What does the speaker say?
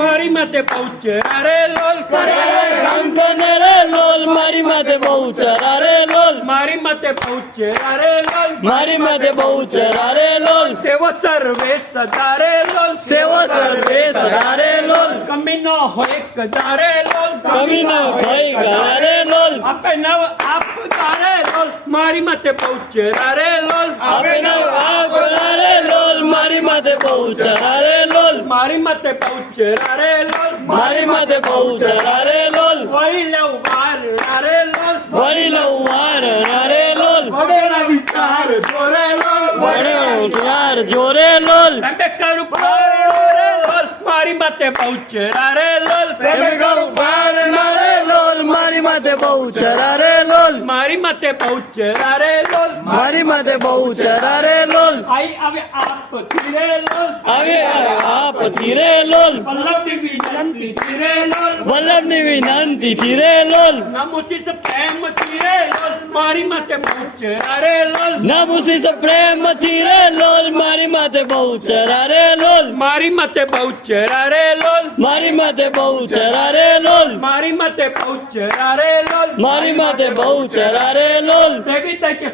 મારી માથે બહુ ચરા રે લોલ કામ તને રે લોલ મારી માથે બહુ ચરા રે લોલ મારી માથે બહુ ચરા રે લોલ મારી માથે બહુ ચરા રે લોલ સેવો સર્વે સદા રે લોલ સેવો સર્વે સદા રે લોલ કમી ન હોય કદારે લોલ કમી ન થઈ ગયા રે લોલ આપે નવ આપ તારે લોલ મારી માથે બહુ ચરા રે લોલ આપે નવ આ રે લોલ મારી માથે બહુ ચરા રે લોલ મારી માથે બહુ ચરા રે લોલ મારી માથે બહુ ચરા રે લોલ વળી લઉં વાર રે લોલ વળી લઉં વાર રે લોલ વડેલા વિચાર જોરે લોલ વડેલો ચાર જોરે લોલ બે કરું પાર રે લોલ મારી માથે બહુ ચરા રે લોલ પ્રેમ કરું પાર રે લોલ મારી માથે બહુ ચરા રે લોલ મારી માથે બહુ ચરા રે લોલ મારી માથે બહુ ચરા રે લોલ આઈ આવે આપ ધીરે લોલ આવે આપ ધીરે લોલ વલ્લભની વિનંતી ધીરે લોલ વલ્લભની વિનંતી ધીરે લોલ નમોશીસ પ્રેમ ધીરે લોલ મારી માથે બહુ ચરા રે લોલ નમુસી સે પ્રેમ ધીરે લોલ મારી માથે બહુ ચરા રે લોલ મારી માથે બહુ ચરા રે લોલ મારી માથે બહુ ચરા રે લોલ મારી માથે બહુ ચરા રે લોલ મારી માથે બહુ ચરા રે લોલ દેવી તકે